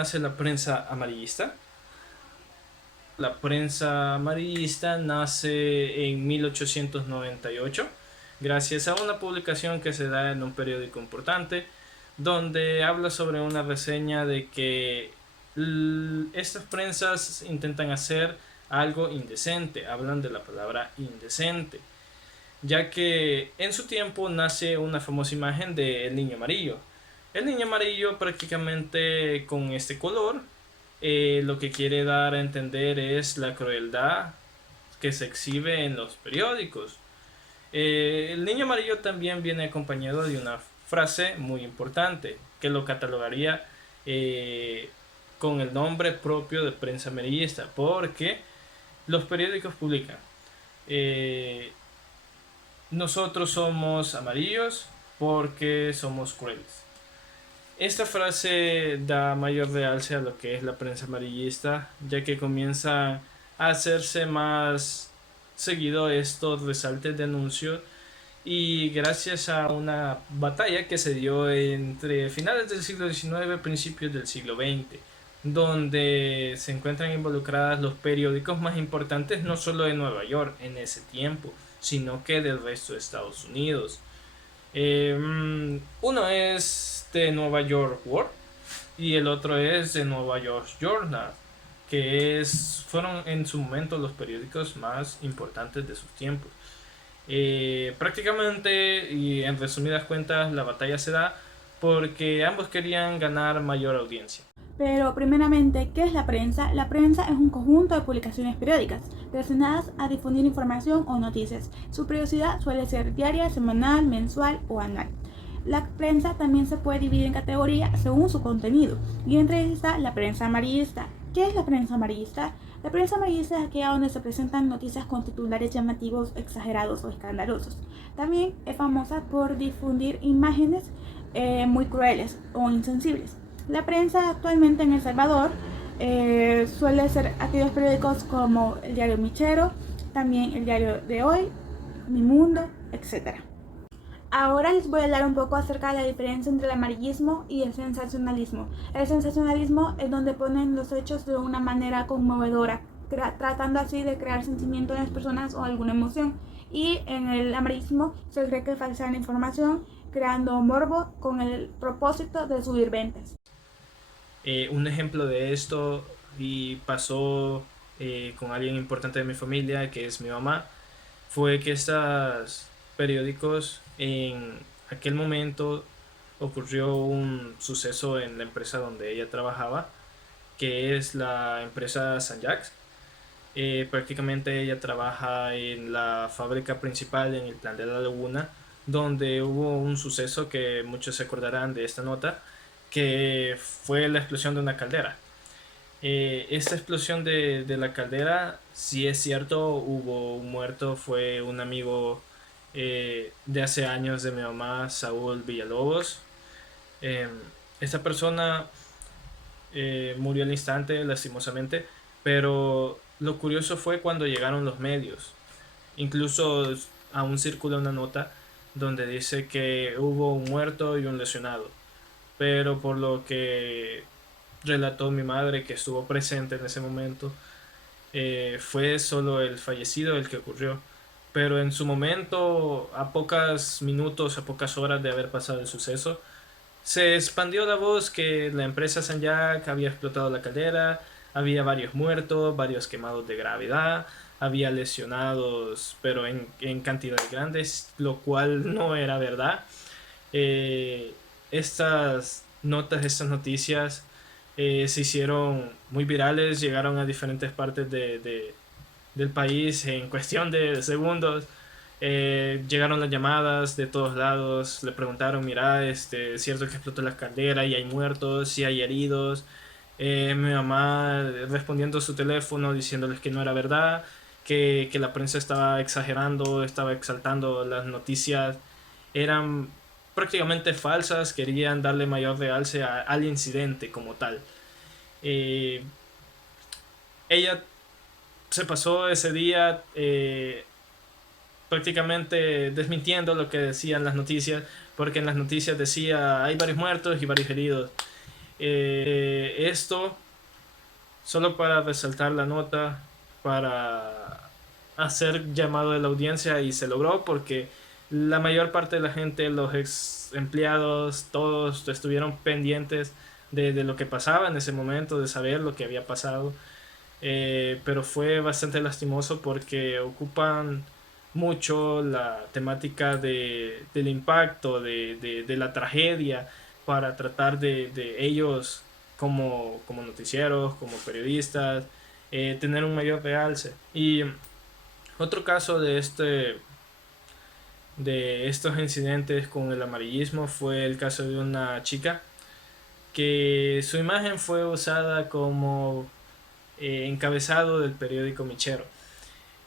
nace la prensa amarillista? La prensa amarillista nace en 1898 gracias a una publicación que se da en un periódico importante donde habla sobre una reseña de que estas prensas intentan hacer algo indecente, hablan de la palabra indecente, ya que en su tiempo nace una famosa imagen del niño amarillo. El niño amarillo prácticamente con este color lo que quiere dar a entender es la crueldad que se exhibe en los periódicos. El niño amarillo también viene acompañado de una frase muy importante que lo catalogaría eh, con el nombre propio de prensa amarillista, porque los periódicos publican eh, nosotros somos amarillos porque somos crueles. Esta frase da mayor realce a lo que es la prensa amarillista, ya que comienza a hacerse más seguido estos resaltes de anuncios y gracias a una batalla que se dio entre finales del siglo XIX y principios del siglo XX, donde se encuentran involucradas los periódicos más importantes no solo de Nueva York en ese tiempo, sino que del resto de Estados Unidos. Uno es de Nueva York World y el otro es de Nueva York Journal, fueron en su momento los periódicos más importantes de sus tiempos. Prácticamente y en resumidas cuentas la batalla se da porque ambos querían ganar mayor audiencia. Pero primeramente, ¿qué es la prensa? La prensa es un conjunto de publicaciones periódicas destinadas a difundir información o noticias. Su periodicidad suele ser diaria, semanal, mensual o anual. La prensa también se puede dividir en categorías según su contenido, y entre ellas está la prensa amarillista. ¿Qué es la prensa amarillista? La prensa amarillista es aquella donde se presentan noticias con titulares llamativos, exagerados o escandalosos. También es famosa por difundir imágenes muy crueles o insensibles. La prensa actualmente en El Salvador suele ser aquellos periódicos como el diario Michero, también el diario de Hoy, Mi Mundo, etc. Ahora les voy a hablar un poco acerca de la diferencia entre el amarillismo y el sensacionalismo. El sensacionalismo es donde ponen los hechos de una manera conmovedora, tratando así de crear sentimiento en las personas o alguna emoción. Y en el amarillismo se cree que falsean la información, creando morbo con el propósito de subir ventas. Un ejemplo de esto y pasó con alguien importante de mi familia, que es mi mamá, fue que estos periódicos en aquel momento ocurrió un suceso en la empresa donde ella trabajaba, que es la empresa San Jacques. Prácticamente ella trabaja en la fábrica principal en el Plan de la Laguna, donde hubo un suceso que muchos se acordarán de esta nota, que fue la explosión de una caldera. Esta explosión de la caldera, si es cierto, hubo un muerto, fue un amigo de hace años de mi mamá, Saúl Villalobos. Eh, Esta persona murió al instante, lastimosamente, pero lo curioso fue cuando llegaron los medios. Incluso aún circula una nota donde dice que hubo un muerto y un lesionado, pero por lo que relató mi madre que estuvo presente en ese momento, fue solo el fallecido el que ocurrió. Pero en su momento, a pocos minutos, a pocas horas de haber pasado el suceso, se expandió la voz que la empresa San Jack había explotado la caldera, había varios muertos, varios quemados de gravedad, había lesionados, pero en cantidades grandes, lo cual no era verdad. Eh, Estas notas, estas noticias se hicieron muy virales, llegaron a diferentes partes del país en cuestión de segundos. Llegaron las llamadas de todos lados, le preguntaron, mira, es cierto que explotó la caldera y hay muertos y hay heridos. Mi mamá respondiendo a su teléfono diciéndoles que no era verdad, que la prensa estaba exagerando, estaba exaltando las noticias, eran prácticamente falsas, querían darle mayor realce al incidente como tal. Eh, Ella se pasó ese día prácticamente desmintiendo lo que decían las noticias, porque en las noticias decía hay varios muertos y varios heridos. Esto solo para resaltar la nota, para hacer llamado de la audiencia, y se logró porque la mayor parte de la gente, los ex empleados, todos estuvieron pendientes de lo que pasaba en ese momento, de saber lo que había pasado. Pero fue bastante lastimoso porque ocupan mucho la temática del impacto, de la tragedia, para tratar de ellos como noticieros, como periodistas, tener un mayor realce. Y otro caso de estos incidentes con el amarillismo fue el caso de una chica que su imagen fue usada como encabezado del periódico Michero.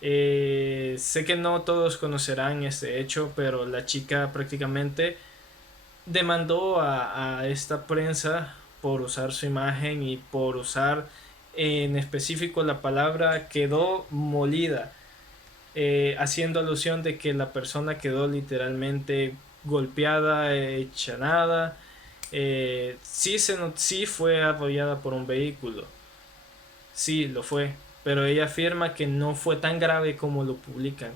Sé que no todos conocerán este hecho, pero la chica prácticamente demandó a esta prensa por usar su imagen y por usar en específico la palabra quedó molida, haciendo alusión de que la persona quedó literalmente golpeada, hecha nada. Sí fue arrollada por un vehículo, sí lo fue, pero ella afirma que no fue tan grave como lo publican,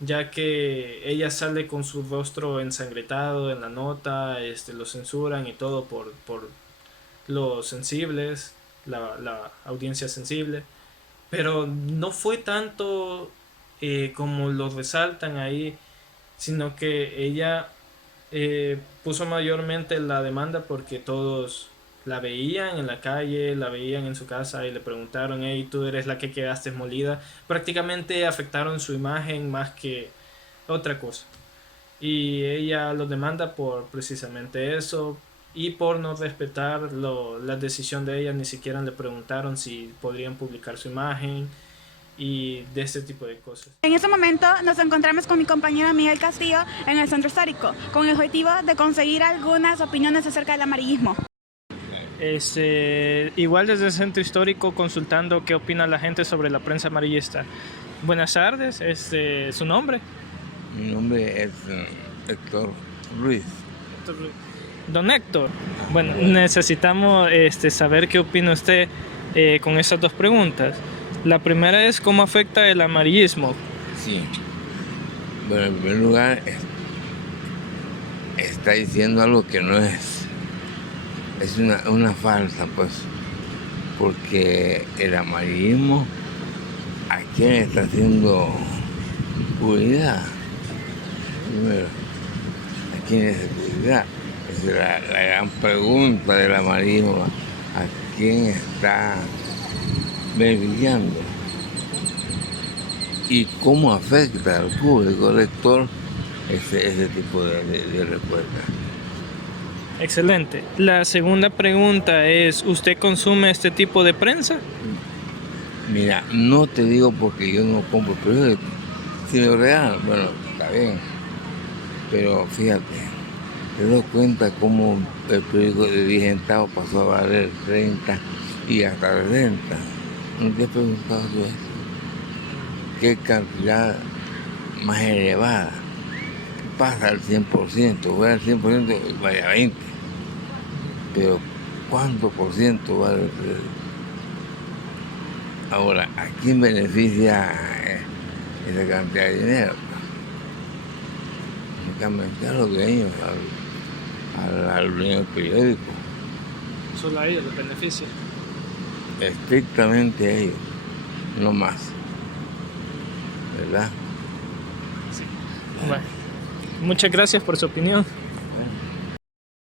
ya que ella sale con su rostro ensangretado en la nota, lo censuran y todo por los sensibles, la audiencia sensible, pero no fue tanto como lo resaltan ahí, sino que ella puso mayormente la demanda porque todos la veían en la calle, la veían en su casa y le preguntaron, hey, tú eres la que quedaste molida. Prácticamente afectaron su imagen más que otra cosa. Y ella lo demanda por precisamente eso y por no respetar la decisión de ella. Ni siquiera le preguntaron si podrían publicar su imagen y de este tipo de cosas. En este momento nos encontramos con mi compañero Miguel Castillo en el Centro Histórico, con el objetivo de conseguir algunas opiniones acerca del amarillismo. Igual desde el Centro Histórico consultando qué opina la gente sobre la prensa amarillista. Buenas tardes, ¿su nombre? Mi nombre es Héctor Ruiz. Don Héctor, bueno, necesitamos saber qué opina usted con esas dos preguntas. La primera es cómo afecta el amarillismo. Sí. Bueno, en primer lugar, está diciendo algo que no es. Es una falsa, pues. Porque el amarillismo, ¿a quién está haciendo publicidad? Primero, ¿a quién es publicidad? Esa es la gran pregunta del amarillismo. ¿A quién está beneficiando? ¿Y cómo afecta al público lector ese tipo de respuesta? Excelente. La segunda pregunta es, ¿usted consume este tipo de prensa? Mira, no te digo porque yo no compro periódico. Si me lo regalan, bueno, está bien. Pero fíjate, te das cuenta cómo el periódico de 10 centavos pasó a valer 30 y hasta 60. ¿No te has preguntado tú eso? ¿Qué cantidad más elevada? Pasa al 100%, va al 100%, vaya a 20%. Pero ¿cuánto por ciento vale el periódico? Ahora, ¿a quién beneficia esa cantidad de dinero? Únicamente a los dueños, al dueño del periódico. Solo a ellos les beneficia. Estrictamente a ellos, no más. ¿Verdad? Sí. Bueno, muchas gracias por su opinión.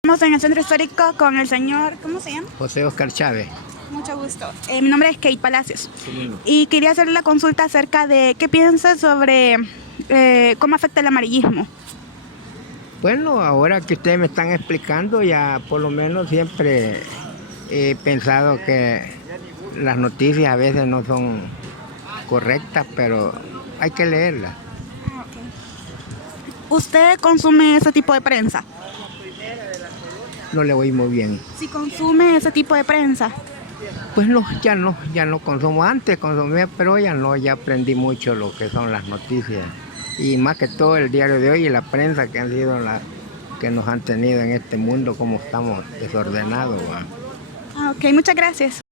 Estamos en el Centro Histórico con el señor, ¿cómo se llama? José Oscar Chávez. Mucho gusto. Mi nombre es Kate Palacios. Sí. Y quería hacerle la consulta acerca de qué piensa sobre cómo afecta el amarillismo. Bueno, ahora que ustedes me están explicando, ya por lo menos siempre he pensado que las noticias a veces no son correctas, pero hay que leerlas. ¿Usted consume ese tipo de prensa? No le oí muy bien. Si consume ese tipo de prensa. Pues no, ya no consumo. Antes consumía, pero ya no, ya aprendí mucho lo que son las noticias. Y más que todo el diario de hoy y la prensa que han sido las que nos han tenido en este mundo como estamos desordenados, ¿va? Ah, ok, muchas gracias.